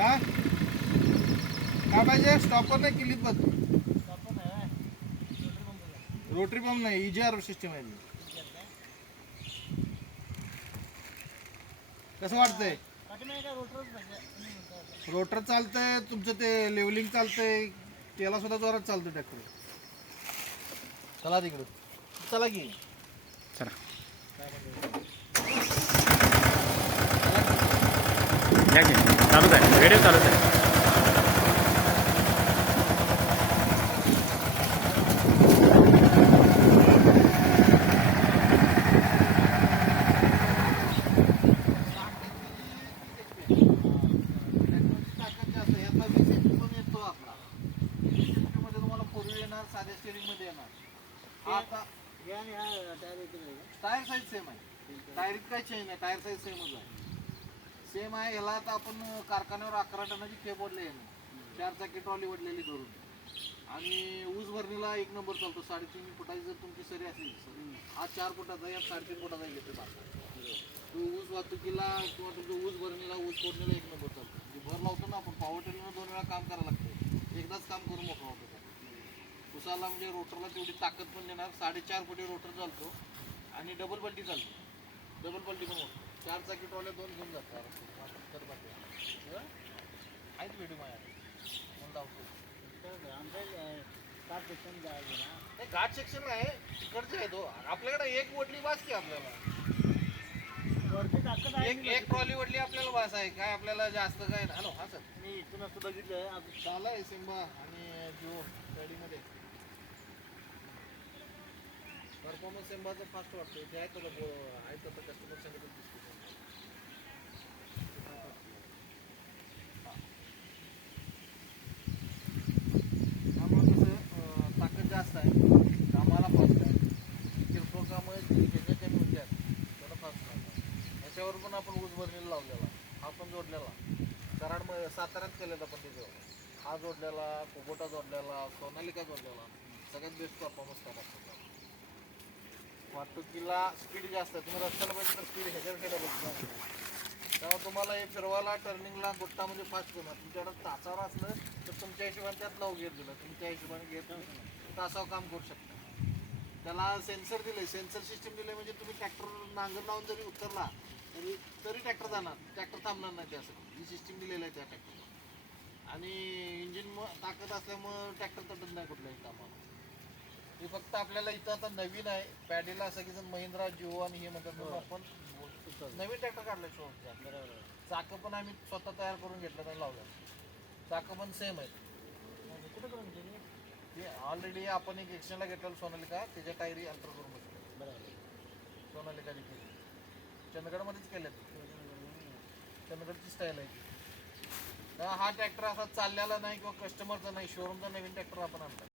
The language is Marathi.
का काय पाहिजे? स्टॉपर नाही किल्लीत बघ. रोटरी पंप नाही, EGR सिस्टम आहे. कसं वाटतंय? रोटर चालतंय तुमचं, ते लेवलिंग चालतंय, त्याला सुद्धा जोरात चालतं ट्रॅक्टर. चला तिकडं, चला की. चला चालूच आहे, व्हिडिओ चालूच आहे. साध्या स्टेरिंग मध्ये येणार. आता टायर साईज सेम आहे, टायरीत काय चेंज नाही, टायर साईज सेमच आहे, सेम आहे. ह्याला आता आपण कारखान्यावर 11 टनाची खेप ओढली आहे, 4 चाकी ट्रॉली ओढलेली धरून. आणि ऊस भरणीला 1 नंबर चालतो. 3.5 फुटाची जर तुमची सरी असली, हा 4 फुटाचा या 3.5 फुटाचा घेते तो ऊस वाहतुकीला किंवा तुमच्या ऊस भरणीला, ऊस तोडणीला 1 नंबर चालतो. भर लावतो ना आपण, पॉवर टेलरला 2 वेळा काम करायला लागतं, एकदाच काम करून मोकळा होतो. उसाला म्हणजे रोटरला तेवढी ताकद पण देणार. 4.5 फुटी रोटर चालतो आणि डबल पल्टी चालतो. डबल पल्टी पण होतो. 4 चाकी ट्रॉल्या 2 घेऊन जातात. आहेत व्हिडिओ माझ्या म्हणून लावतो. घाट सेक्शन आहे तिकडचे आहे तो. आपल्याकडे एक वडली बास की, आपल्याला एक ट्रॉली वडली आपल्याला बास आहे. काय आपल्याला जास्त काय ना. हॅलो, हा सर, मी इथून असं बघितलं चालय सिम्बा आणि जिओ गाडीमध्ये परफॉर्मन्स सिम्बाचं फास्ट वाटतं. ते आहे तुला आहे तसं कस्टमर सांगितलं दिसतो. त्यामुळे कसं ताकद जास्त आहे, कामाला फास्ट आहे. किरकोळ कामं ह्याच्या कमी होत्यात, थोडं फास्ट आहे. ह्याच्यावर पण आपण ऊस भरणीला लावलेला, हा पण जोडलेला. कराड साताऱ्यात केलेला पण त्याच्यावर हा जोडलेला, कुबोटा जोडलेला, सोनालिका जोडलेला. सगळ्यात बेस्ट परफॉर्मन्स करा. वाहतुकीला स्पीड जास्त आहे. तुम्ही रस्त्याला पाहिजे तर स्पीड ह्याच्यापेक्षा डबल. तेव्हा तुम्हाला हे फिरवायला टर्निंगला गोट्टा म्हणजे फास्ट होणार. तुमच्याकडे तासावर असलं तर तुमच्या हिशोबाने त्यात लव गिअर दिलं, तुमच्या हिशोबाने घेत तासावर काम करू शकता. त्याला सेन्सर दिले, सेन्सर सिस्टम दिले म्हणजे तुम्ही ट्रॅक्टर नांगर लावून जरी उतरला तरी ट्रॅक्टर जाणार, ट्रॅक्टर थांबणार नाही. त्यासाठी ही सिस्टीम दिलेलं आहे त्या ट्रॅक्टरला. आणि इंजिन ताकद असल्यामुळं ट्रॅक्टर तटत नाही कुठल्याही कामाला. हे फक्त आपल्याला इथं आता नवीन आहे. पॅडीला सगळेजण महिंद्रा, जिओ आणि हे म्हणतात, म्हणून आपण नवीन ट्रॅक्टर काढलं शोरूमचा. बरोबर. चाकं पण आम्ही स्वतः तयार करून घेतलं आणि लावलं. चाकं पण सेम आहेत. कुठं करून घेतली? ते ऑलरेडी आपण एक एक्शनला घेतलेलं सोनालिका, त्याच्या टायरी अल्टर करून बसले. बरोबर. सोनालिकाची केली, चंदगडमध्येच केल्यात. चंदगडची स्टाईल आहे. हा ट्रॅक्टर असा चाललेला नाही किंवा कस्टमरचा नाही, शोरूमचा नवीन ट्रॅक्टर आपण आणला.